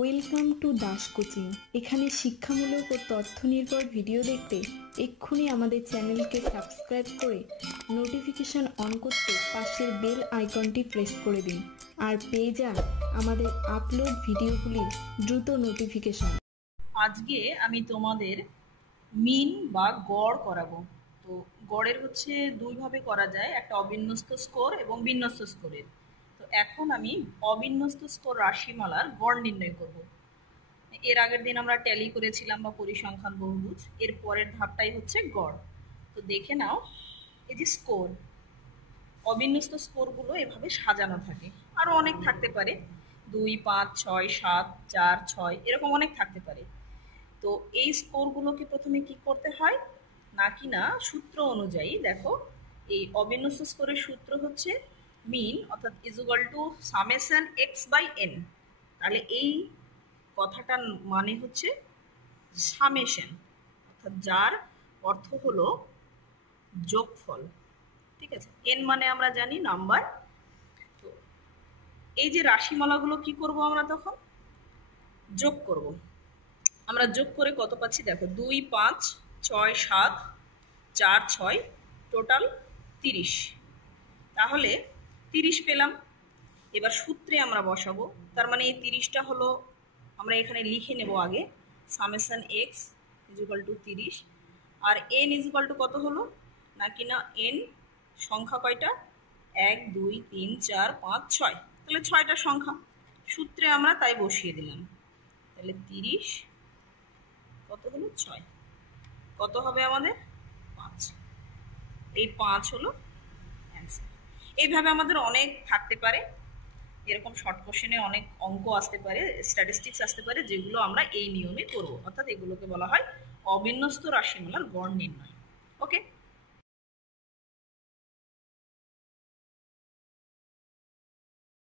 Welcome to Das coaching. এখানে শিক্ষামূলক ও তথ্য নির্ভর ভিডিও দেখতে এক্ষুনি আমাদের চ্যানেলকে সাবস্ক্রাইব করে নোটিফিকেশন অন করতে পাশের বেল আইকনটি প্রেস করে দিন আর পেয়ে যান আমাদের আপলোড ভিডিওগুলির দ্রুত নোটিফিকেশন। আজকে আমি তোমাদের মিন বা গড় করাবো। তো গড়ের হচ্ছে দুইভাবে করা যায়, একটা অবিন্যস্ত স্কোর এবং বিন্যস্ত স্কোরের। তো এখন আমি অবিন্যস্ত স্কোর রাশিমালার গড় নির্ণয় করব। এর আগের দিন আমরা ট্যালি করেছিলাম বা পরিসংখ্যান বহুভুজ, এর পরের ধাপটাই হচ্ছে গড়। তো দেখে নাও, এই যে স্কোর, অবিন্যস্ত স্কোরগুলো এভাবে সাজানো থাকে, আরও অনেক থাকতে পারে, 2, 5, 6, 7, 4, 6 এরকম অনেক থাকতে পারে। তো এই স্কোরগুলোকে প্রথমে কি করতে হয় না, কিনা সূত্র অনুযায়ী দেখো, এই অবিন্যস্ত স্কোরের সূত্র হচ্ছে মিন অর্থাৎ equal to summation x by n. তাহলে এই কথাটার মানে হচ্ছে সামেশন, অর্থাৎ যার অর্থ হলো যোগফল। ঠিক আছে, এন মানে আমরা জানি নাম্বার। তো এই যে রাশিমালাগুলো কি করব আমরা তখন যোগ করব। আমরা যোগ করে কত পাচ্ছি দেখো, 2, 5, 6, 7, 4, 6 টোটাল 30। তাহলে 30 পেলাম। এবার সূত্রে আমরা বসাবো, তার মানে এই 30টা হলো, আমরা এখানে লিখে নেব আগে, summation x equal to 30, R N equal to কত হলো না, কিনা এন সংখ্যা কয়টা, 1, 2, 3, 4, 5, 6, তাহলে 6টা সংখ্যা, সূত্রে আমরা তাই বসিয়ে দিলাম। তাহলে 30 কত হলো 6, কত হবে আমাদের 5, এই 5 হলো অ্যান্সার। এইভাবে আমাদের অনেক থাকতে পারে, এরকম শর্ট কোশ্চেনে অনেক অঙ্ক আসতে পারে, স্ট্যাটিস্টিক্স আসতে পারে, যেগুলো আমরা এই নিয়মে করব, অর্থাৎ এগুলোকে বলা হয় অবিন্যস্ত রাশিমালার গড় নির্ণয়। ওকে।